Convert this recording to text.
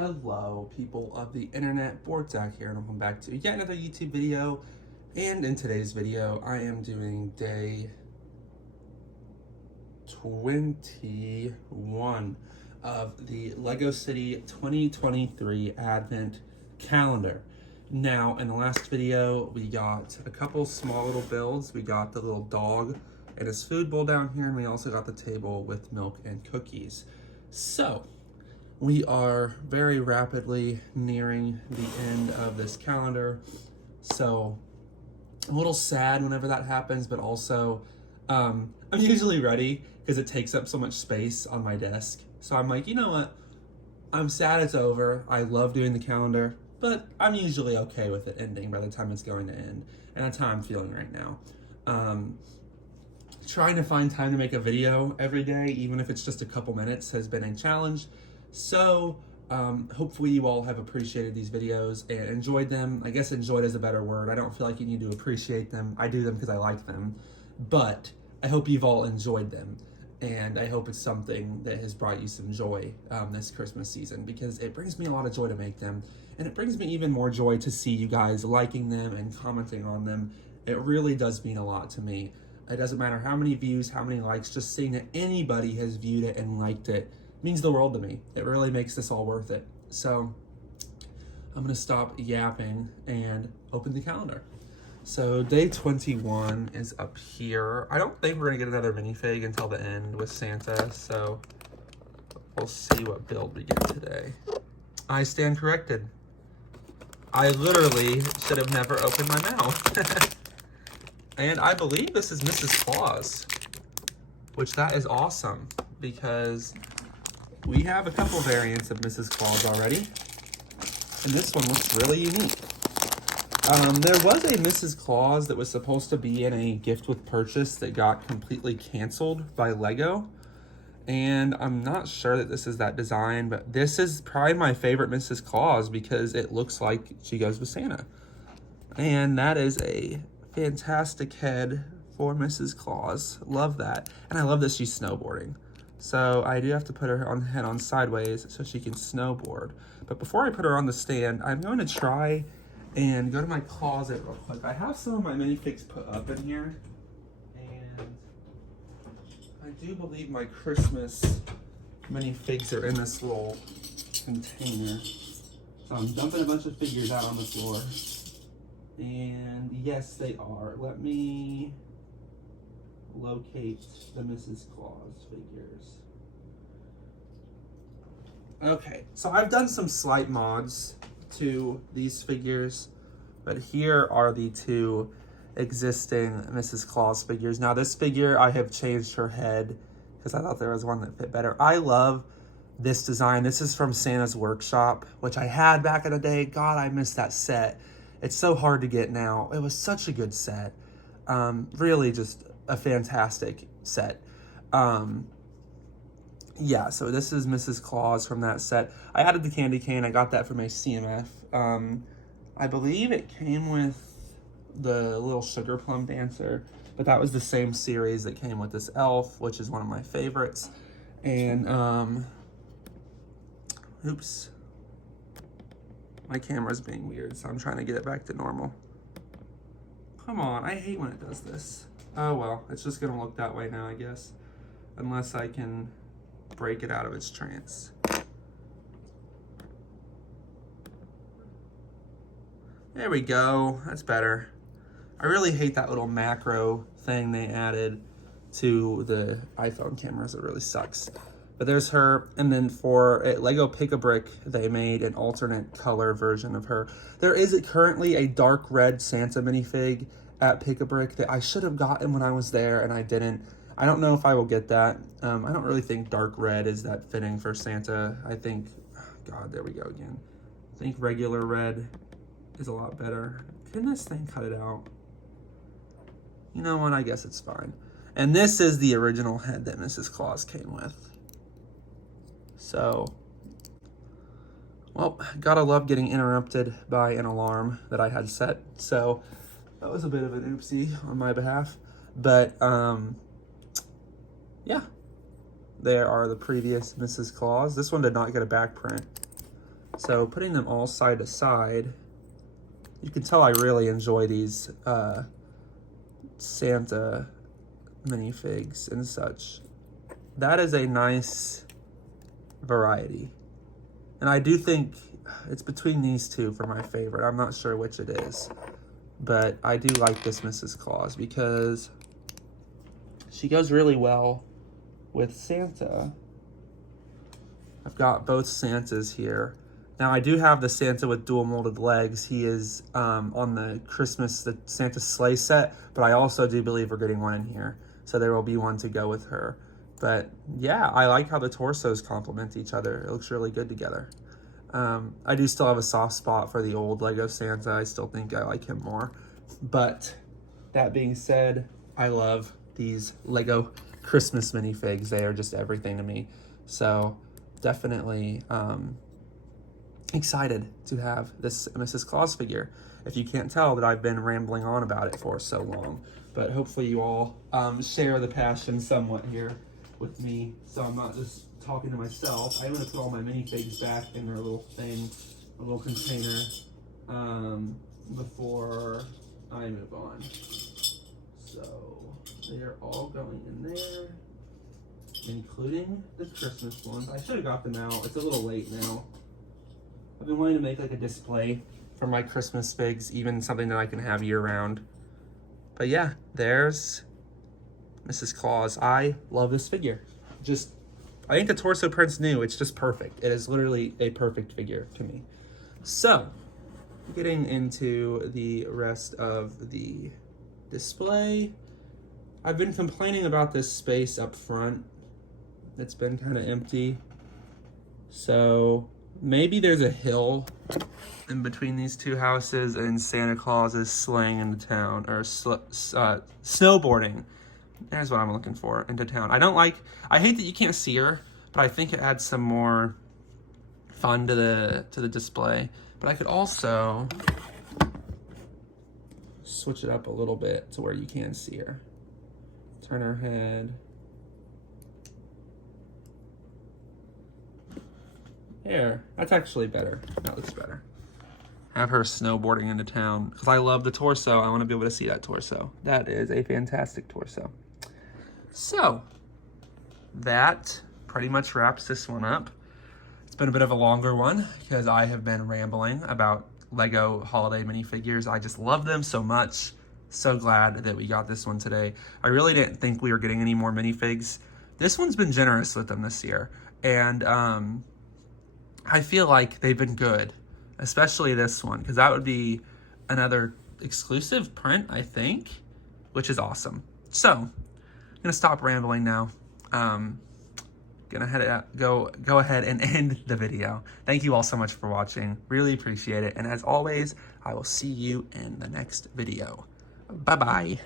Hello, people of the internet. Bortzak here, and welcome back to yet another YouTube video. And in today's video, I am doing day 21 of the LEGO City 2023 Advent Calendar. Now, in the last video, we got a couple small little builds. We got the little dog and his food bowl down here, and we also got the table with milk and cookies. So, we are very rapidly nearing the end of this calendar, so I'm a little sad whenever that happens, but also I'm usually ready because it takes up so much space on my desk. So I'm like, you know what? I'm sad it's over. I love doing the calendar, but I'm usually okay with it ending by the time it's going to end, and that's how I'm feeling right now. Trying to find time to make a video every day, even if it's just a couple minutes, has been a challenge. So hopefully you all have appreciated these videos and enjoyed them. I guess enjoyed is a better word. I don't feel like you need to appreciate them. I do them because I like them, but I hope you've all enjoyed them, and I hope it's something that has brought you some joy this Christmas season, because it brings me a lot of joy to make them, and it brings me even more joy to see you guys liking them and commenting on them. It really does mean a lot to me. It doesn't matter how many views, how many likes, just seeing that anybody has viewed it and liked it means the world to me. It really makes this all worth it. So I'm gonna stop yapping and open the calendar. So day 21 is up here. I don't think we're gonna get another minifig until the end with Santa, so we'll see what build we get today. I stand corrected. I literally should have never opened my mouth. And I believe this is Mrs. Claus, which that is awesome, because we have a couple variants of Mrs. Claus already, and this one looks really unique. There was a Mrs. Claus that was supposed to be in a gift with purchase that got completely canceled by LEGO, and I'm not sure that this is that design, but this is probably my favorite Mrs. Claus because it looks like she goes with Santa. And that is a fantastic head for Mrs. Claus. Love that. And I love that she's snowboarding. So I do have to put her head on sideways so she can snowboard. But before I put her on the stand, I'm going to try and go to my closet real quick. I have some of my minifigs put up in here, and I do believe my Christmas minifigs are in this little container. So I'm dumping a bunch of figures out on the floor. And yes, they are. Let me locate the Mrs. Claus figures. Okay, so I've done some slight mods to these figures, but here are the two existing Mrs. Claus figures. Now this figure, I have changed her head because I thought there was one that fit better. I love this design. This is from Santa's Workshop, which I had back in the day. God, I miss that set. It's so hard to get now. It was such a good set. Really just a fantastic set. Yeah, so this is Mrs. Claus from that set. I added the candy cane. I got that from a CMF. I believe it came with the little sugar plum dancer, but that was the same series that came with this elf, which is one of my favorites. And, oops. My camera's being weird, so I'm trying to get it back to normal. Come on, I hate when it does this. Oh well, it's just gonna look that way now, I guess. Unless I can break it out of its trance. There we go, that's better. I really hate that little macro thing they added to the iPhone cameras. It really sucks. But there's her, and then for Lego Pick-a-Brick, they made an alternate color version of her. There is currently a dark red Santa minifig at Pick-a-Brick that I should have gotten when I was there, and I didn't. I don't know if I will get that. I don't really think dark red is that fitting for Santa. I think, God, there we go again. I think regular red is a lot better. Can this thing cut it out? You know what, I guess it's fine. And this is the original head that Mrs. Claus came with. So, well, gotta love getting interrupted by an alarm that I had set. So that was a bit of an oopsie on my behalf. But yeah, there are the previous Mrs. Claus. This one did not get a back print. So putting them all side to side, you can tell I really enjoy these Santa minifigs and such. That is a nice variety. And I do think it's between these two for my favorite. I'm not sure which it is. But I do like this Mrs. Claus because she goes really well with Santa. I've got both Santas here. Now I do have the Santa with dual molded legs. He is on the Santa sleigh set, but I also do believe we're getting one in here. So there will be one to go with her. But yeah, I like how the torsos complement each other. It looks really good together. I do still have a soft spot for the old Lego Santa. I still think I like him more. But that being said, I love these Lego Christmas minifigs. They are just everything to me. So definitely excited to have this Mrs. Claus figure. If you can't tell that I've been rambling on about it for so long. But hopefully you all share the passion somewhat here with me, so I'm not just talking to myself. I'm going to put all my minifigs back in their little thing, a little container, before I move on. So they're all going in there, including the Christmas ones. I should have got them out. It's a little late now. I've been wanting to make like a display for my Christmas figs, even something that I can have year round. But yeah, there's Mrs. Claus. I love this figure. I think the torso print's new. It's just perfect. It is literally a perfect figure to me. So, getting into the rest of the display. I've been complaining about this space up front. It's been kind of empty. So, maybe there's a hill in between these two houses and Santa Claus is sleighing into town, or snowboarding. There's what I'm looking for, into town. I hate that you can't see her, but I think it adds some more fun to the display. But I could also switch it up a little bit to where you can see her. Turn her head. There, that's actually better. That looks better. Have her snowboarding into town, because I love the torso. I want to be able to see that torso. That is a fantastic torso. So, that pretty much wraps this one up. It's been a bit of a longer one, because I have been rambling about Lego holiday minifigures. I just love them so much. So glad that we got this one today. I really didn't think we were getting any more minifigs. This one's been generous with them this year. And I feel like they've been good. Especially this one, because that would be another exclusive print, I think, which is awesome. So, I'm gonna stop rambling now. Gonna go ahead and end the video. Thank you all so much for watching. Really appreciate it. And as always, I will see you in the next video. Bye-bye.